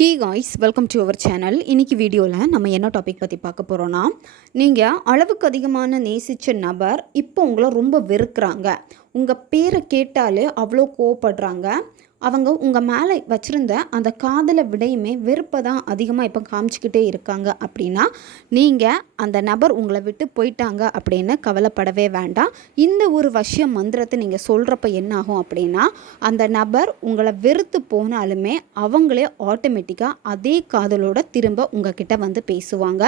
Hi guys welcome to our channel இன்றைக்கி வீடியோவில் நம்ம என்ன டாபிக் பற்றி பார்க்க போகிறோன்னா நீங்கள் அளவுக்கு அதிகமான நேசித்த நபர் இப்போ உங்களை ரொம்ப வெறுக்கிறாங்க. உங்கள் பேரை கேட்டாலே அவ்வளோ கோவப்படுறாங்க. அவங்க உங்கள் மேலே வச்சுருந்த அந்த காதலை விடையுமே வெறுப்பை தான் அதிகமாக இப்போ காமிச்சிக்கிட்டே இருக்காங்க. அப்படின்னா நீங்கள் அந்த நபர் உங்களை விட்டு போயிட்டாங்க அப்படின்னு கவலைப்படவே வேண்டாம். இந்த ஒரு வசிய மந்திரத்தை நீங்கள் சொல்கிறப்ப என்ன ஆகும் அப்படின்னா அந்த நபர் உங்களை வெறுத்து போனாலுமே அவங்களே ஆட்டோமேட்டிக்காக அதே காதலோட திரும்ப உங்ககிட்ட வந்து பேசுவாங்க.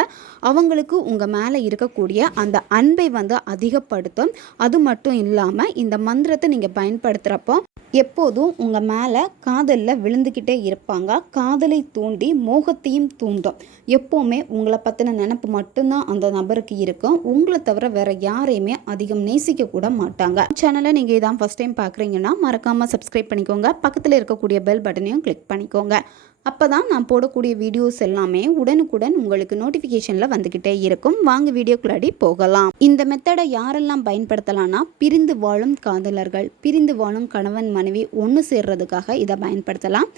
அவங்களுக்கு உங்கள் மேலே இருக்கக்கூடிய அந்த அன்பை வந்து அதிகப்படுத்தும். அது மட்டும் இல்லாமல் இந்த மந்திரத்தை நீங்கள் பயன்படுத்துகிறப்போ எப்போதும் உங்கள் மேலே காதலில் விழுந்துக்கிட்டே இருப்பாங்க. காதலை தூண்டி மோகத்தையும் தூண்டும். எப்போவுமே உங்களை பற்றின நினப்பு மட்டும்தான் அந்த நபருக்கு இருக்கும். உங்களை தவிர வேறு யாரையுமே அதிகம் நேசிக்க கூட மாட்டாங்க. சேனலை நீங்கள் இதான் ஃபஸ்ட் டைம் பார்க்குறீங்கன்னா மறக்காமல் சப்ஸ்கிரைப் பண்ணிக்கோங்க. பக்கத்தில் இருக்கக்கூடிய பெல் பட்டனையும் கிளிக் பண்ணிக்கோங்க. அப்போ தான் நான் போடக்கூடிய வீடியோஸ் எல்லாமே உடனுக்குடன் உங்களுக்கு நோட்டிஃபிகேஷனில் வந்துக்கிட்டே இருக்கும். வாங்க வீடியோக்குள்ளாடி போகலாம். இந்த மெத்தடை யாரெல்லாம் பயன்படுத்தலாம்னா பிரிந்து வாழும் காதலர்கள் பிரிந்து வாழும் கணவன் மனைவி ஒன்று சேர்றதுக்காக இதை பயன்படுத்தலாம்.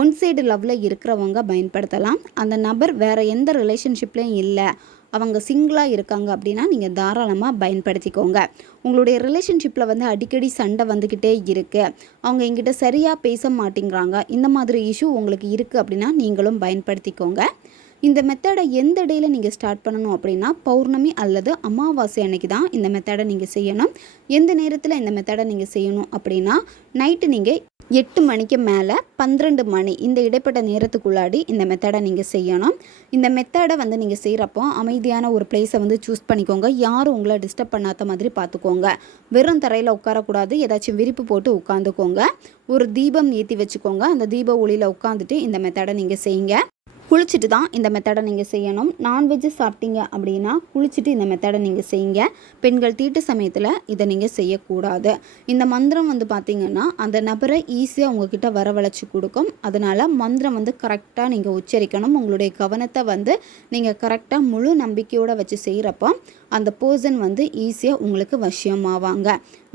ஒன் சைடு லவ்வில் இருக்கிறவங்க பயன்படுத்தலாம். அந்த நபர் வேறு எந்த ரிலேஷன்ஷிப்லேயும் இல்லை. அவங்க சிங்கிளாக இருக்காங்க அப்படின்னா நீங்கள் தாராளமாக பயன்படுத்திக்கோங்க. உங்களுடைய ரிலேஷன்ஷிப்பில் வந்து அடிக்கடி சண்டை வந்துக்கிட்டே இருக்குது அவங்க எங்கிட்ட சரியாக பேச மாட்டேங்கிறாங்க. இந்த மாதிரி இஷ்யூ உங்களுக்கு இருக்குது அப்படின்னா நீங்களும் பயன்படுத்திக்கோங்க. இந்த மெத்தடை எந்த டேயில் நீங்கள் ஸ்டார்ட் பண்ணணும் அப்படின்னா பௌர்ணமி அல்லது அமாவாசை அன்னைக்கு தான் இந்த மெத்தடை நீங்கள் செய்யணும். எந்த நேரத்தில் இந்த மெத்தடை நீங்கள் செய்யணும் அப்படின்னா நைட்டு நீங்கள் எட்டு மணிக்கு மேலே பன்னிரெண்டு மணி இந்த இடைப்பட்ட நேரத்துக்குள்ளாடி இந்த மெத்தடை நீங்கள் செய்யணும். இந்த மெத்தடை வந்து நீங்கள் செய்கிறப்போ அமைதியான ஒரு பிளேஸை வந்து சூஸ் பண்ணிக்கோங்க. யாரும் உங்களை டிஸ்டர்ப் பண்ணாத மாதிரி பார்த்துக்கோங்க வெறும் தரையில் உட்காரக்கூடாது. ஏதாச்சும் விரிப்பு போட்டு உட்காந்துக்கோங்க. ஒரு தீபம் ஏற்றி வச்சுக்கோங்க. அந்த தீப ஒளியில் உட்காந்துட்டு இந்த மெத்தடை நீங்கள் செய்யுங்க. குளிச்சுட்டு தான் இந்த மெத்தடை நீங்கள் செய்யணும். நான்வெஜ்ஜு சாப்பிட்டீங்க அப்படின்னா குளிச்சுட்டு இந்த மெத்தடை நீங்கள் செய்யுங்க. பெண்கள் தீட்டு சமயத்தில் இதை நீங்கள் செய்யக்கூடாது. இந்த மந்திரம் வந்து பார்த்திங்கன்னா அந்த நபரை ஈஸியாக உங்ககிட்ட வரவழைச்சி கொடுக்கும். அதனால் மந்திரம் வந்து கரெக்டாக நீங்கள் உச்சரிக்கணும். உங்களுடைய கவனத்தை வந்து நீங்கள் கரெக்டாக முழு நம்பிக்கையோடு வச்சு செய்கிறப்போ அந்த பர்சன் வந்து ஈஸியாக உங்களுக்கு வசியமாவாங்க.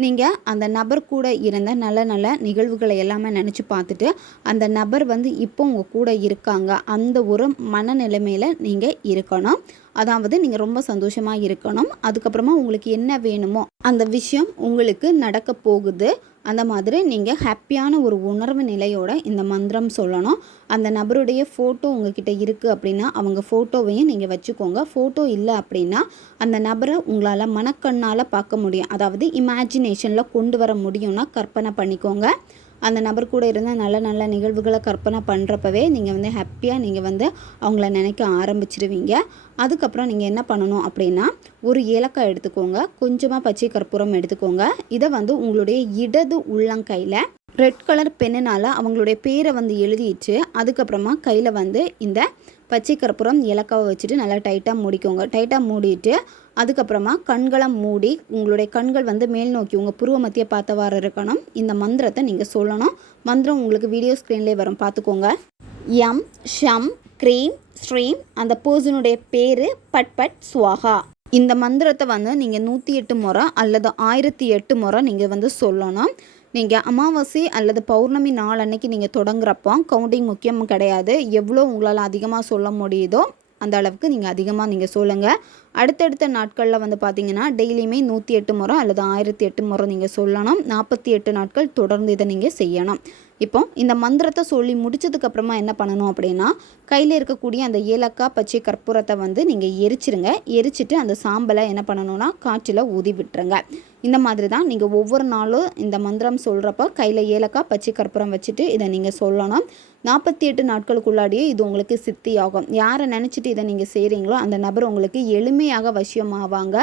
நீங்கள் அந்த நபர் கூட இருந்த நல்ல நல்ல நிகழ்வுகளை எல்லாமே நினச்சி பார்த்துட்டு அந்த நபர் வந்து இப்போ உங்கள் கூட இருக்காங்க. அந்த ஒரு மனநிலைமையில் நீங்கள் இருக்கணும். அதாவது நீங்கள் ரொம்ப சந்தோஷமாக இருக்கணும். அதுக்கப்புறமா உங்களுக்கு என்ன வேணுமோ அந்த விஷயம் உங்களுக்கு நடக்க போகுது. அந்த மாதிரி நீங்கள் ஹாப்பியான ஒரு உணர்வு நிலையோட இந்த மந்திரம் சொல்லணும். அந்த நபருடைய ஃபோட்டோ உங்ககிட்ட இருக்குது அப்படின்னா அவங்க ஃபோட்டோவையும் நீங்கள் வச்சுக்கோங்க. ஃபோட்டோ இல்லை அப்படின்னா அந்த நபரை உங்களால் மனக்கண்ணால் பார்க்க முடியும். அதாவது இமேஜினேஷனில் கொண்டு வர முடியும்னா கற்பனை பண்ணிக்கோங்க. அந்த நபர் கூட இருந்தால் நல்ல நல்ல நிகழ்வுகளை கற்பனை பண்ணுறப்பவே நீங்கள் வந்து ஹாப்பியாக நீங்கள் வந்து அவங்கள நினைக்க ஆரம்பிச்சிருவீங்க. அதுக்கப்புறம் நீங்கள் என்ன பண்ணணும் அப்படின்னா ஒரு ஏலக்காய் எடுத்துக்கோங்க. கொஞ்சமாக பச்சை கற்பூரம் எடுத்துக்கோங்க. இதை வந்து உங்களுடைய இடது உள்ளங்கையில் ரெட் கலர் பெண்ணுனால் அவங்களுடைய பேரை வந்து எழுதிட்டு அதுக்கப்புறமா கையில் வந்து இந்த பச்சை கற்பூரம் ஏலக்காவை வச்சுட்டு நல்லா டைட்டாக மூடிக்கோங்க. டைட்டாக மூடிட்டு அதுக்கப்புறமா கண்களை மூடி உங்களுடைய கண்கள் வந்து மேல் நோக்கி உங்கள் புருவ மத்திய பார்த்தவாறு இருக்கணும். இந்த மந்திரத்தை நீங்கள் சொல்லணும். மந்திரம் உங்களுக்கு வீடியோ ஸ்க்ரீன்லேயே வரும். பார்த்துக்கோங்க எம் ஷம் க்ரீம் ஸ்ரீம் அந்த பர்சனுடைய பேர் பட் பட் சுவாகா. இந்த மந்திரத்தை வந்து நீங்கள் நூற்றி எட்டு முறை அல்லது ஆயிரத்தி எட்டு முறை நீங்கள் வந்து சொல்லணும். நீங்கள் அமாவாசை அல்லது பௌர்ணமி நாள் அன்னைக்கு நீங்கள் தொடங்குறப்போ கவுண்டிங் முக்கியம் கிடையாது. எவ்வளோ உங்களால் அதிகமாக சொல்ல முடியுதோ அந்த அளவுக்கு நீங்கள் அதிகமாக நீங்கள் சொல்லுங்கள் அடுத்தடுத்த நாட்களில் வந்து பார்த்தீங்கன்னா டெய்லியுமே நூற்றி எட்டு முறை அல்லது ஆயிரத்தி எட்டு முறை நீங்கள் சொல்லணும். நாற்பத்தி எட்டு நாட்கள் தொடர்ந்து இதை நீங்கள் செய்யணும். இப்போ இந்த மந்திரத்தை சொல்லி முடிச்சதுக்கப்புறமா என்ன பண்ணணும் அப்படின்னா கையில் இருக்கக்கூடிய அந்த ஏலக்காய் பச்சை கற்பூரத்தை வந்து நீங்கள் எரிச்சிருங்க. எரிச்சிட்டு அந்த சாம்பலை என்ன பண்ணணும்னா காற்றில் ஊதி விட்டுருங்க. இந்த மாதிரி தான் நீங்கள் ஒவ்வொரு நாளும் இந்த மந்திரம் சொல்கிறப்ப கையில் ஏலக்காய் பச்சை கற்பூரம் வச்சுட்டு இதை நீங்கள் சொல்லணும் நாற்பத்தி எட்டு நாட்களுக்குள்ளாடியே இது உங்களுக்கு சித்தியாகும். யாரை நினச்சிட்டு இதை நீங்கள் செய்கிறீங்களோ அந்த நபர் உங்களுக்கு எளிமையாக வசியமாவாங்க.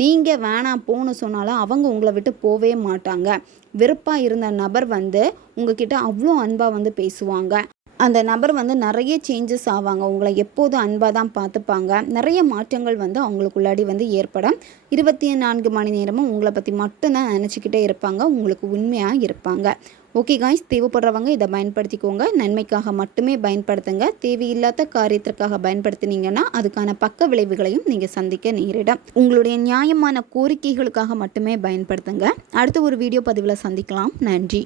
நீங்கள் வேணாம் போன்னு சொன்னாலும் அவங்க உங்களை விட்டு போவே மாட்டாங்க. வெறுப்பாக இருந்த நபர் வந்து உங்ககிட்ட அவ்வளோ அன்பாக வந்து பேசுவாங்க. அந்த நபர் வந்து நிறைய சேஞ்சஸ் ஆவாங்க. உங்களை எப்போதும் அன்பாக தான் பார்த்துப்பாங்க. நிறைய மாற்றங்கள் வந்து அவங்களுக்குள்ளாடி வந்து ஏற்படும். இருபத்தி நான்கு மணி நேரமும் உங்களை பற்றி மட்டும்தான் நினச்சிக்கிட்டே இருப்பாங்க. உங்களுக்கு உண்மையாக இருப்பாங்க. ஓகே காய்ஸ் தேவைப்படுறவங்க இதை பயன்படுத்திக்கோங்க. நன்மைக்காக மட்டுமே பயன்படுத்துங்க. தேவையில்லாத காரியத்திற்காக பயன்படுத்தினீங்கன்னா அதுக்கான பக்க விளைவுகளையும் நீங்கள் சந்திக்க நேரிடும். உங்களுடைய நியாயமான கோரிக்கைகளுக்காக மட்டுமே பயன்படுத்துங்க. அடுத்த ஒரு வீடியோ பதிவில் சந்திக்கலாம். நன்றி.